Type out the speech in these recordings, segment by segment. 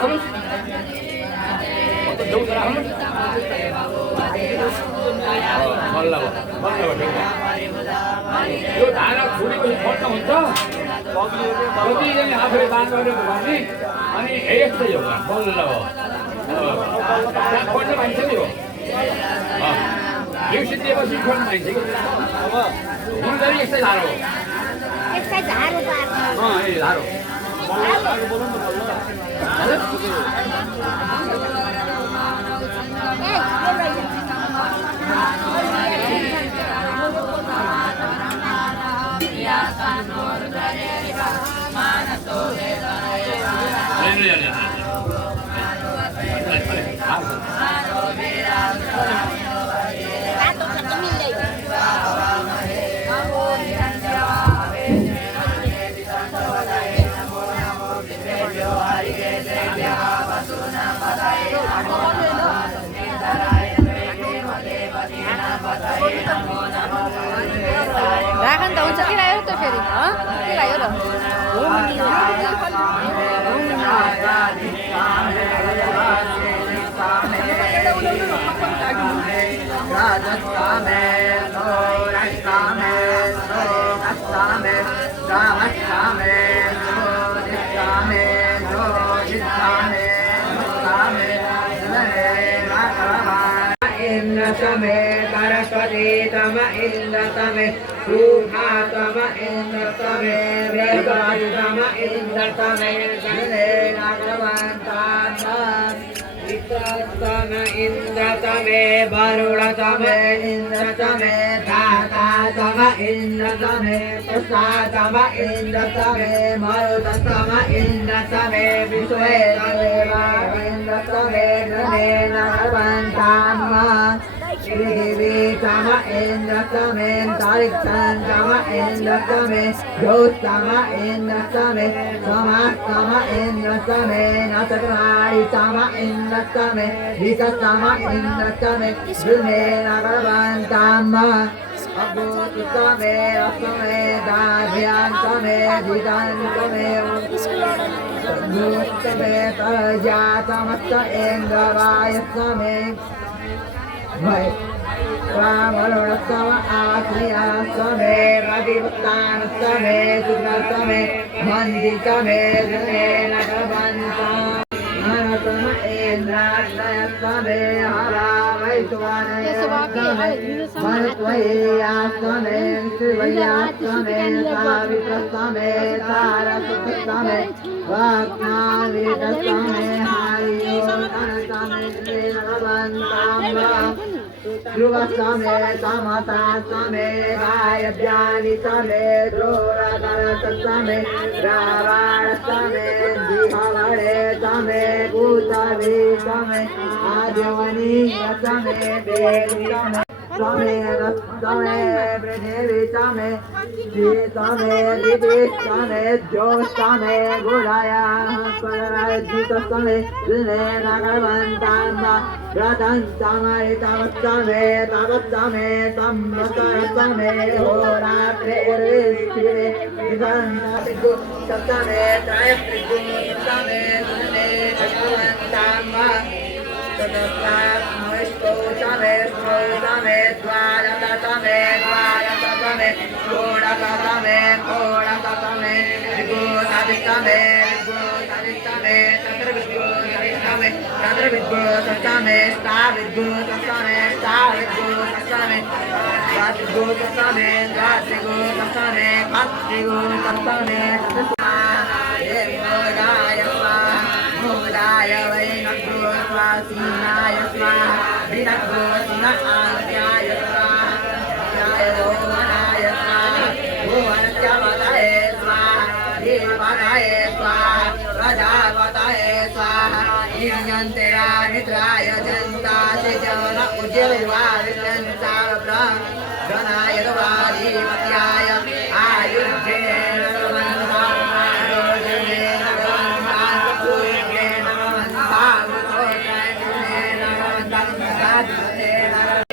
यो धारा छोडेपछि फर्क हुन्छ आफूले दान गरेको भने अनि यस्तै हो बल्ल खोज्ने मान्छे नि हो यो सिद्धिएपछि खोज्ने मान्छे कि गुरुजरी यस्तै धारो हो ए धारो राखन त हुन्छ के लाग्यो त फेरि के लाग्यो र तमे सरस्वती तम इंद्र तमे सूहा तम इंद्र तमे बृहस्पति तम इंद्र तमे जने तम इंद्र तमे वरुण तमे इंद्र तमे धाता तम इंद्र तमे तुषा तम इंद्र तमे मरुत तम इंद्र तमे विश्वे इंद्र तमे जने Devi Tama Indra Tame Tariksan Tama Indra Tame Jyotama Indra Tame Sama Tama Indra Tame Natakari Tama Indra Tame Vita Tama Indra Tame June Nagaravan Tama Abhuti Tame Rasame Dadhyan Tame Vidan Tame Tame Tarja Tamasta Indra Vayasame Ramarastama Asriyastame Radivasthanastame Sudastame Manditame Jane Nagavanta Anatama Indradayastame Haravaitvanayastame Mantvayastame Srivayastame Savitrastame Sarasutastame Vaknavidastame Hariyotanastame Jane Nagavanta Druvastame, Samatastame, Gayabhyalitame, Dhruvadarasastame, Ravarastame, Dihavadetame, Bhutavitame, Adyavaniyatame, Veditame, Tame, Rastame, Pridhivitame, Jitame, Didistame, Jostame, Guraya, Parajitastame, June Nagaravantama, Radantama, Tavastame, Tavastame, Tammasarastame, Horatre, Urvistire, Vidanta, Vidu, Satame, Trayastridu, Satame, June Nagaravantama, Tadastame, Stotame, Stotame, Dvaratame, Dvaratame, Kodatatame, Kodatatame, Vigotaditame, Vigotaditame, Tatravidgotaditame, Tatravidgotaditame, Stavidgotaditame, Stavidgotaditame, Svavidgotaditame, Svavidgotaditame, Patrigotaditame, Devodaya Svaha, Modaya Vainagro Svaha, Sinaya Svaha, Vinagro Sinaha, Jaya Svaha, Jaya Romanaya Svaha, Bhuvanatyavataya Svaha, Devataya Svaha, Rajavataya Svaha, Inyantera Nitraya Janta Sejana Ujjava Vijanta Pranaya Dvadi Vatyaya Ayurjena Vanta Ayurjena Vanta Ayurjena Vanta Ayurjena Vanta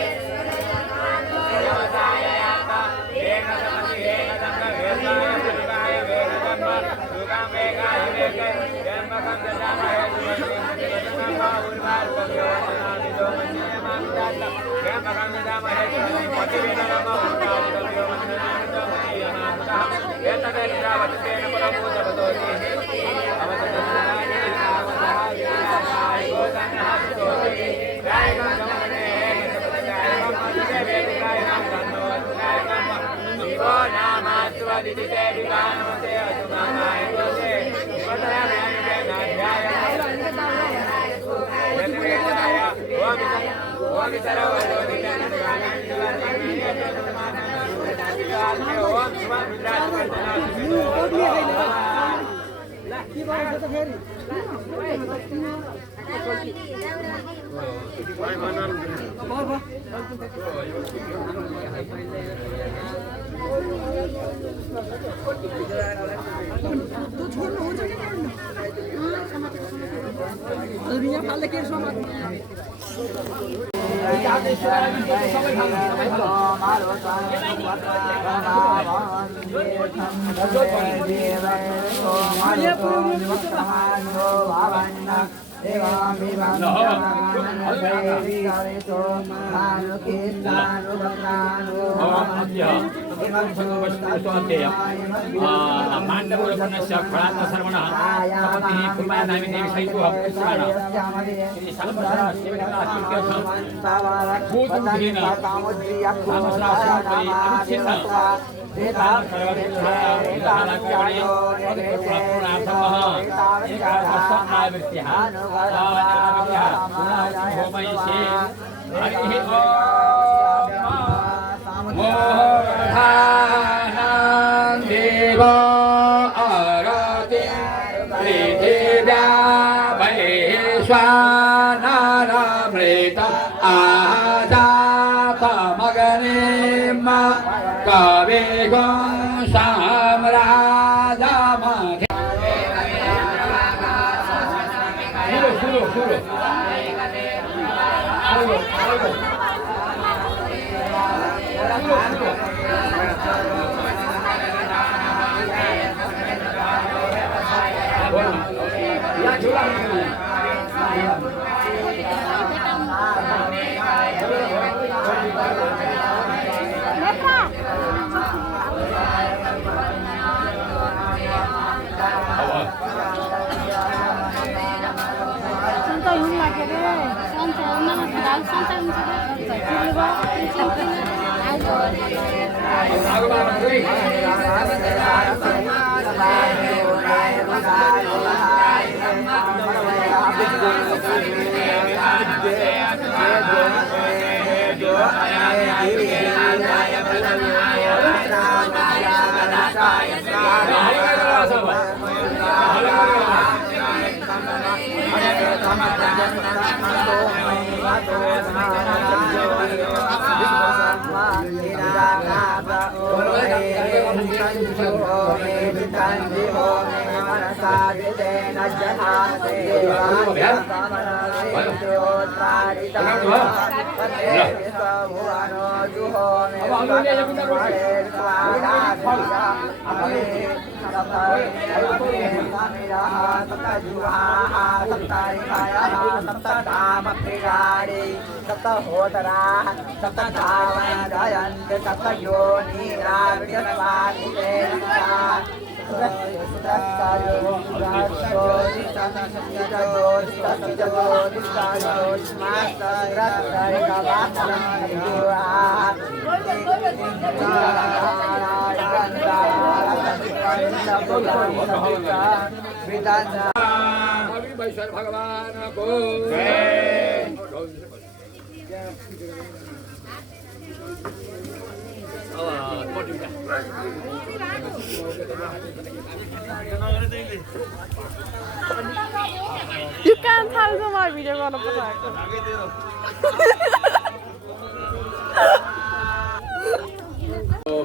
You can't tell them my video on a potato.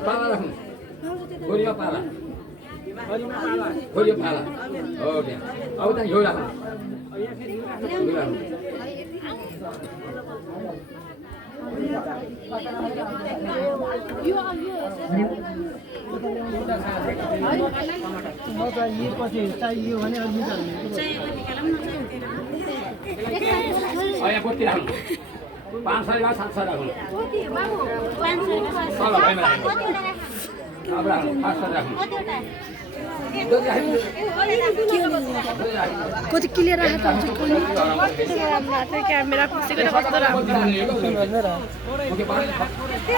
Pala. Guryo pala. Guryo pala. Okay. Aku tak yola. Yola. You are here. Oh ya, putih lah. 500 ला 700 राखौँ कति बाबु 500 तल भएमा राख्नु अब राख्नु 500 राख्नु कति क्लियर राखेको हुन्छ राम्रो क्यामेरा पुसेको कस्तो राम्रो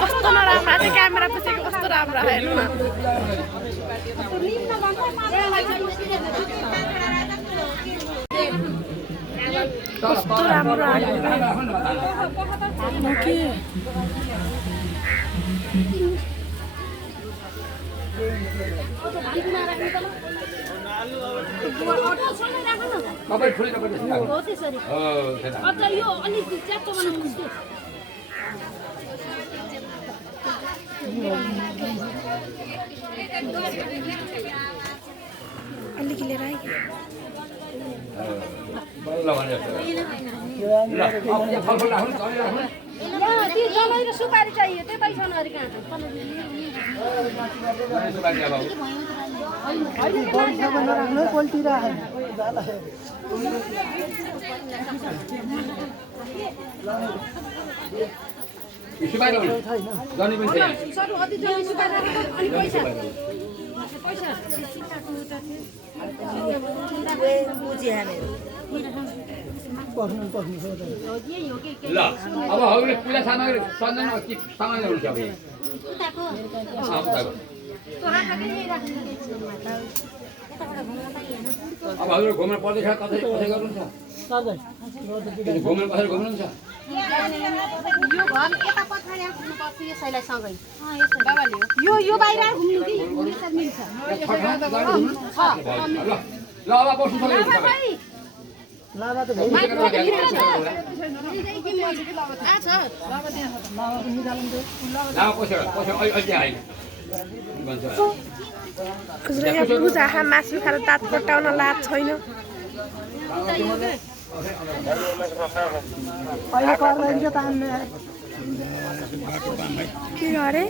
कस्तो नराम्रो आएको क्यामेरा पुसेको कस्तो राम्रो हेर्नु न कस्तो राम्रो आयो के तपाईँ ठुलो तपाईँ हो त्यसरी अझ यो अलिक च्याप्टो बनाउनुस् के अलिक लिएर आइ बल्ल भने ल फलफल राख्नु चले राख्नु ती जमै र सुपारी चाहियो त्यो पैसा नरी कहाँ सुपारी जनी पनि छैन सर अति जमै सुपारी राखेको अनि पैसा पैसा ल अब हजुरले पूजा सामग्री सञ्जन के सामान ल्याउनु छ अब हजुर घुम्न पर्दैछ कतै कसै गर्नुहुन्छ घुम्न कसरी घुम्नुहुन्छ यो घर यता पछाडि आउनुपर्छ यसैलाई सँगै बाबाले यो बाहिर घुम्नु कि मिल्छ ल अब बस्नु सक्नुहुन्छ लाभा त पूजा मासु खाएर दाँत कोट्याउन लाज छैन के गरे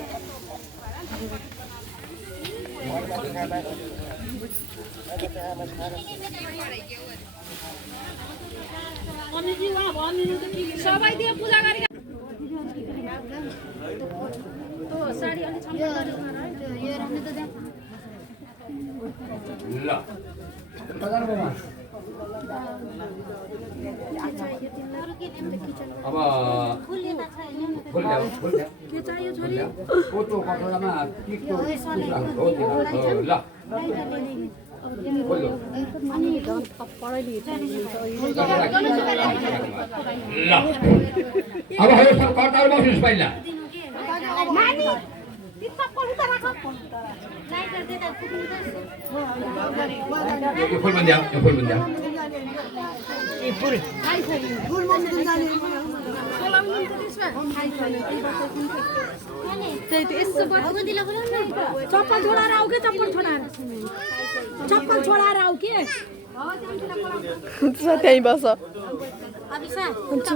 सबै दियो पूजा गरी साडी अलि यो राख्नु त ल अब फुल ल्याऊ के चाहियो छोरी फोटो कपडामा टिकटो ल अनि ल अब हजुर सब कतार बस्नुहोस् पहिला नानी तित्ता पढ्नु त राख लाइटर दे त यो फुल बन्दिया यो फुल बन्दिया फुल मम्मी त जाने सोलाउनु त त्यसमा त्यही त यसो भगवतीले बोलाउनु चप्पल छोडाएर आऊ के चप्पल छोडाएर आऊ के त्यही बस कति सानो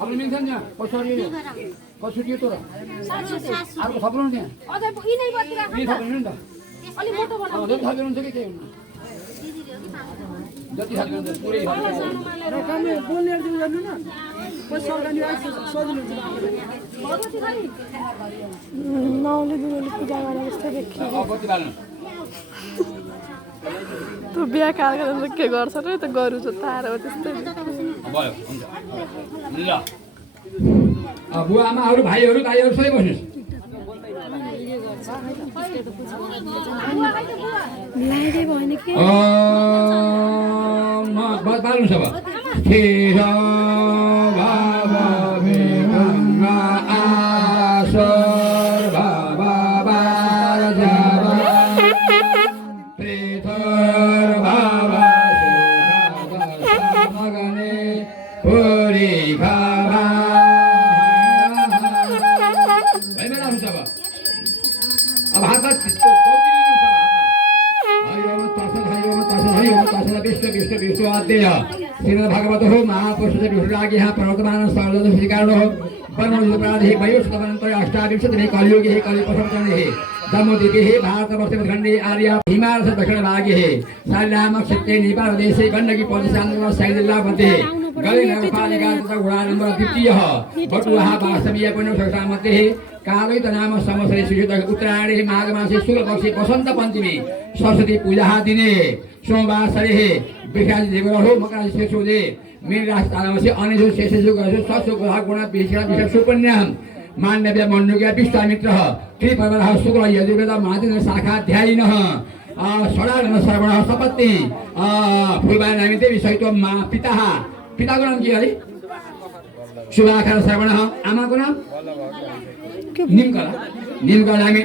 अब मिल्छ नि कसरी कसरी त अर्को थप्नु नि अझै यिनै बत्ती राख यी थप्नु नि त अलि मोटो बनाऊ जति थप्नुहुन्छ कि त्यही हुनु जति थप्नुहुन्छ पुरै भगवती खै नौले दुलोले पूजा गरे जस्तो देखियो अब कति बाल्नु तँ बिहा काल गरेर के गर्छ र त गरु छ तार हो त्यस्तै भयो हुन्छ ल बुवा आमाहरू भाइहरू दाइहरू सबै बस्नुहोस् लाइदै भएन कि बाल्नु छ बाबा गङ्गा आसर बाबा बाजा प्रेथर बाबा मगने पुरी खाबा भइमा राख्नु छ अब हातमा हरिओम तस हरिओम तस हरिओम तस विष्णु विष्णु विष्णु आद्य श्रीमद् भागवतो महापुरुषस्य विष्णुराज्ञः प्रवर्तमानः सर्वतो श्रीकारणो परमोपराधे वयोस्तवनन्तो अष्टाविंशतिः कलियुगे कलिप्रथमचरणे दमोदीपे भारतवर्षे खण्डे आर्य हिमालय दक्षिणभागे साल्याम क्षेत्रे नेपालदेशे गण्डकी प्रदेशान्तर्गत सैजिल्ला मध्ये गले नगरपालिका तथा वडा नम्बर 2 बटुवाहा वास्तव्य पुण्यसंस्था मध्ये कालैत नाम संवत्सरे शुक्ल उत्तरायणे माघ मासे शुक्लपक्षे वसन्त पञ्चमी सरस्वती पूजा दिने सोमवासरे विशाल देवरहो मकर शेषोले मीन राशि तालमसे अनिजो शेषजो गजो सत्सो गोहा गुण विशेष विशेष सुपुण्यम मान्यव्य मन्युज्ञ विश्वामित्रः त्रिपर्वतः शुक्ल यजुर्वेद महादिन शाखाध्यायिनः षडानन श्रवणः सपत्नी फुलबाई नामी देवी सहित मा पिताः पिताको नाम के अरे शुभाखर श्रवणः आमाको नाम निमकला नामी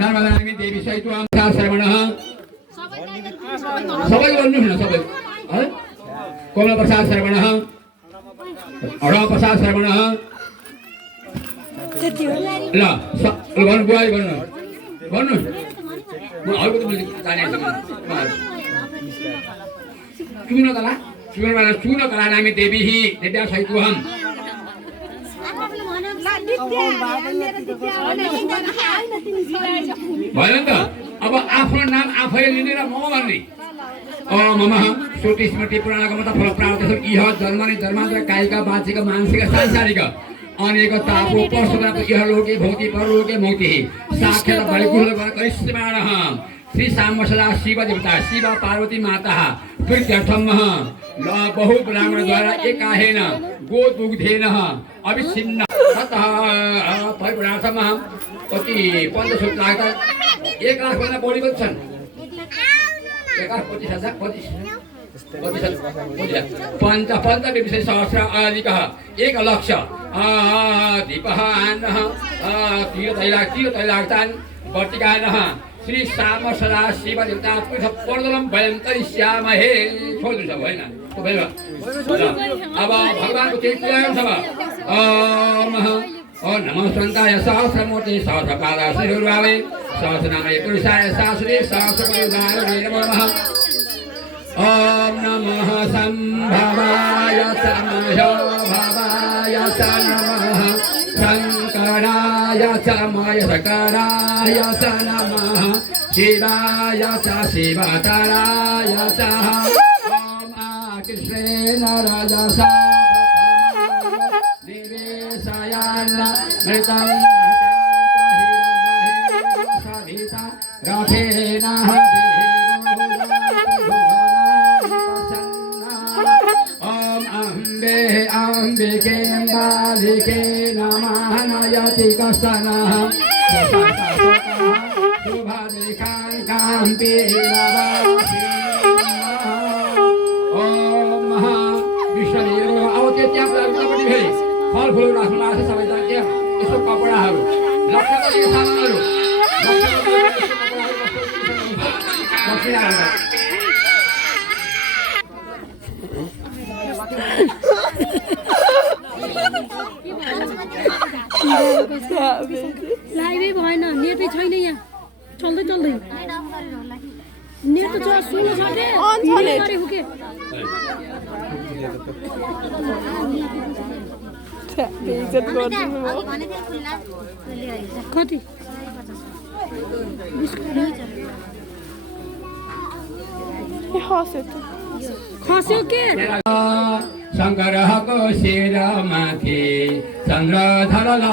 नर्मदा नामी देवी सहित श्रवणः सबै गर्नुहोस् न सबै कोमल प्रसाद श्रवणः अडा प्रसाद श्रवणः ल गर्नु बुवाई गर्नुहोस् म अरूको त जाने चुनकला नामी देवी देव्या सहितुहम भयो नि त अब आफ्नो नाम आफैले लिने र म भन्ने मम श्रुति स्मृति पुराणको फल प्राप्त इह जन्मने जन्मान्तर कायिक वाचिक मानसिक सांसारिक अनेक तापो पर्शुरात इह लोके भौति परलोके मौति साक्षात् बलिकुल करिष्यमाणः श्री साम सदा शिव देवता शिव पार्वती माता प्रीत्यर्थम बहु ब्राह्मण द्वारा एकाहेन गोदुग्धेन अविच्छिन्न ततः परिपुरार्थम कति 500 लाख 1 लाख भन्दा बढी पनि छन् 25,000 सहस्र अधिकः 1 लक्ष दीपः अन्नः तीर्थतैलाक्तान् वर्तिकानः श्री साम सदा शिव देवता पृथक पर्दलम वयं करिष्यामहे छोड्नु छ हैन अब भगवानको केही प्रयोग छ ओम नमो सन्ताय सहस्रमूर्ति सहस्रपादा श्रीरुवावे सहस्रनामय पुरुषाय सहस्रे सहस्रपुरुषाय नमः ओम नमः संभवाय भवाय नमः शंकराय च मय सकराय च नमः शिवाय च शिवतराय च ओम कृष्णेन रजसा निवेशयान मृतं सविता रथेन अम्बिके बालिके नमः नयति कसनः शुभरेखाङ्काम्पे ओम महा विश्वदेव अब त्यो त्यहाँ पनि फेरि फलफुल राख्नु लाग्छ सबैजना के यसो कपडाहरू लक्ष्य सामानहरू लाइभै भएन नेटै छैन यहाँ चल्दै नेट त छ सुन्न सक्यो कति खस्यो के शङ्करको शिरमाथि चन्द्रधरल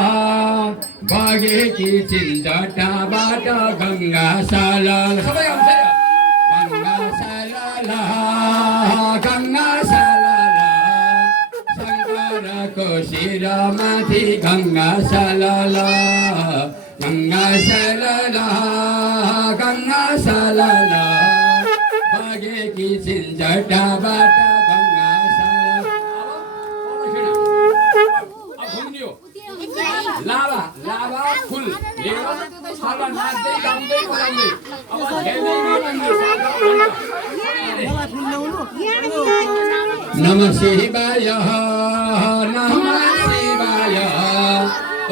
बगेकी चिन्जटाबाट गङ्गा सालल सबै गङ्गा सालल शङ्करको शिरमाथि गङ्गा सालल बगेकी चिन्जटाबाट लावा फुल साला नाच्दै गाउँदै बोलाउँदै अब खेल्दै नमः शिवाय नमः शिवाय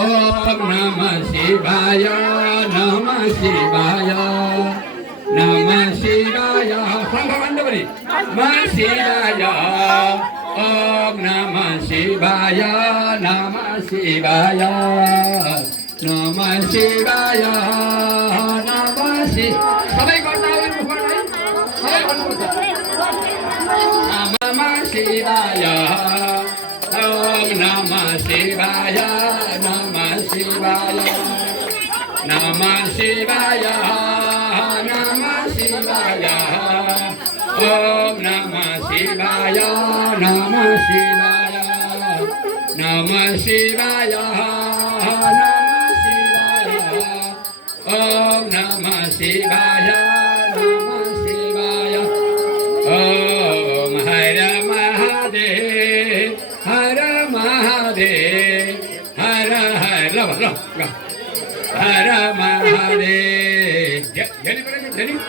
ओम नमः शिवाय नमः शिवाय नमः शिवाय बराबरी नमः शिवाय ओम नमः शिवाय नमः शिवाय नमः शिवाय नमः शिवाय सबै गर्दा सबै भन्नुपर्छ नमः शिवाय ओम नमः शिवाय नमः शिवाय नमः शिवाय नमः शिवाय ओम नमः शिवाय नमः शिवाय नमः शिवाय नमः शिवाय ओम नमः शिवाय नमः शिवाय ओम हर महादेव हर महादेव हर हर लव हर महादेव जनी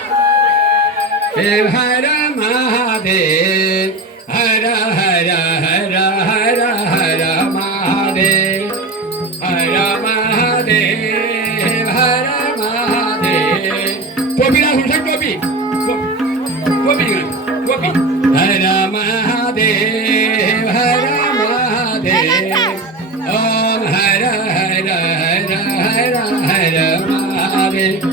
हर महादेव हर हर हर हर हर महादेव हर महादेव हर महादेव टोपी ना सुन टोपी टोपी टोपी हर महादेव हर महादेव ओम हर हर हर हर हर महादेव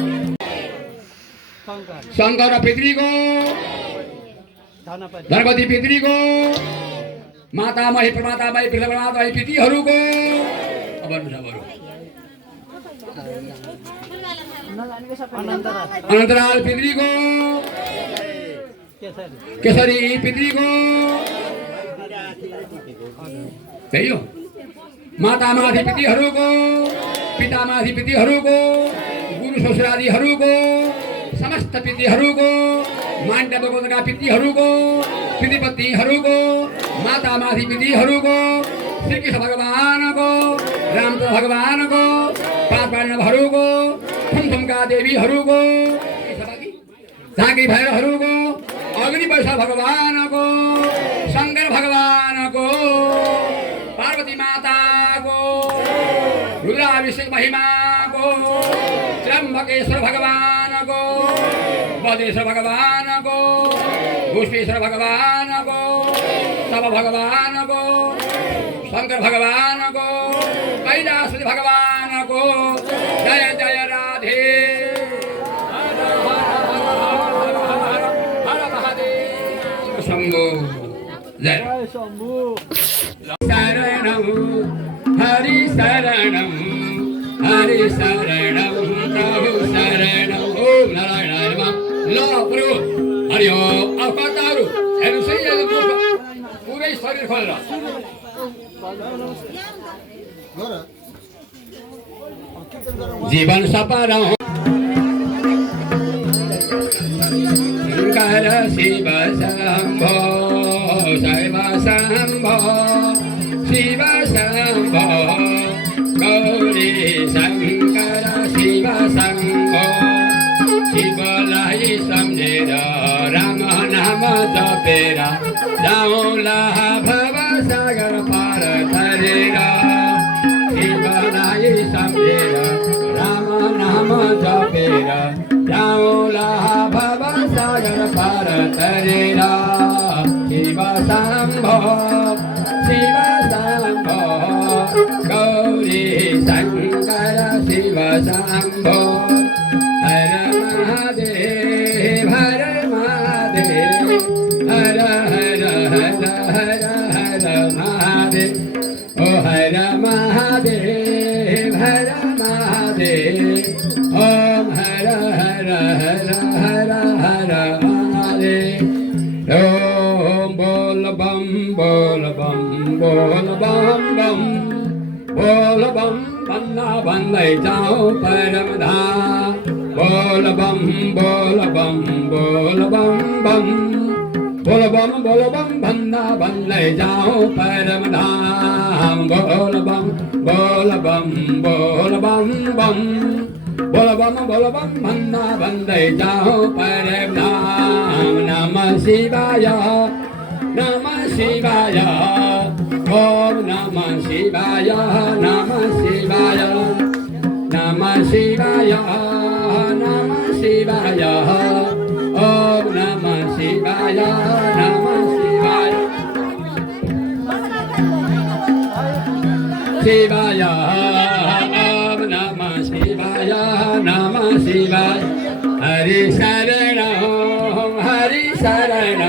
शंकर पितृको धनपति पितृको माता मही प्रमाता मही प्रमाता मही पितृहरूको अब अनन्तराल पितृको केसरी पितृको त्यही हो मातामाथि पितृहरूको पितामाथि पितृहरूको गुरु ससुरालीहरूको समस्त पितृहरूको माण्डव गोत्रका पितृहरूको पितृपत्नीहरूको मातामाथि पितृहरूको श्रीकृष्ण भगवानको रामचन्द्र भगवानको पाँच पाण्डवहरूको थुमथुमका देवीहरूको झाँकी भैरवहरूको अग्नि वैष्णव भगवानको शङ्कर भगवानको पार्वती माताको रुद्राभिषेक महिमाको त्र्यम्बकेश्वर भगवानको बदेश्वर भगवानको पुष्पेश्वर भगवानको सब भगवानको शङ्कर भगवानको कैलासपति भगवानको जय जय राधे हर महादेव शम्भो जय शरणं हरि शरणं हरि शरणं प्रभु शरणं ओम नारायण नमः लो प्रभु हरि ओम अवतारु हेर्नुस् है पुरै शरीर खोलेर जीवन सपना शंकर शिव शंभो शैव शंभो शिव शंभो गौरी शंकर शिव शंभो शिवलाई सम्झेर राम नाम जपेर जाउँला भव सागर पार तरेर शिवलाई सम्झेर राम नाम जपेर जाउँला भव सागर पार तरेर शिव शंभो शिव शंभो गौरी शंकर शिव शंभो हर महादेव हर महादेव हर हर हर हर हर महादेव ओ हर महादेव हर महादेव ओम हर हर हर हर हर महादेव ओम बोल बम बोल बम बोल बम बम बोल बम बन्ना बन्दै जाऊ परम धाम बोल बम बोल बम बोल बम बम बोल बम भन्दा भन्दै जाऊ परम धाम बोल बम बोल बम बम बोल बम भन्दा भन्दै जाऊ परम धाम नमः शिवाय नमः शिवाय ओम नमः शिवाय नमः शिवाय नमः शिवाय नमः शिवाय ओम नमः शिवाय शिवाय ओम नमः शिवाय नमः शिवाय हरि शरण हरि शरण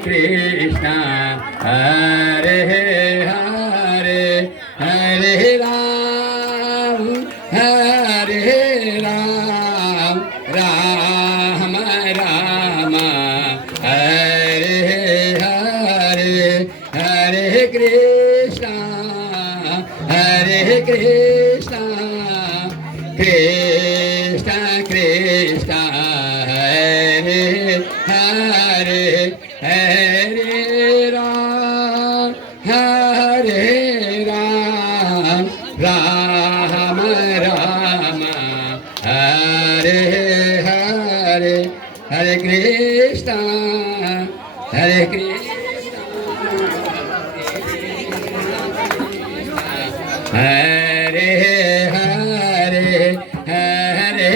Krishna Hare Hare Hare Ram Hare Ram Ram Rama Hare Hare Hare Krishna Krishna Krishna Krishna Hare Hare Hare Ram Ram Rama Hare Hare Hare Krishna Hare Hare Hare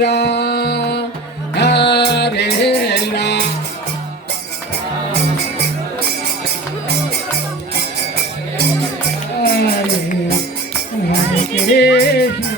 Ram Hare Ram Hare Krishna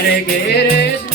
Hare Krishna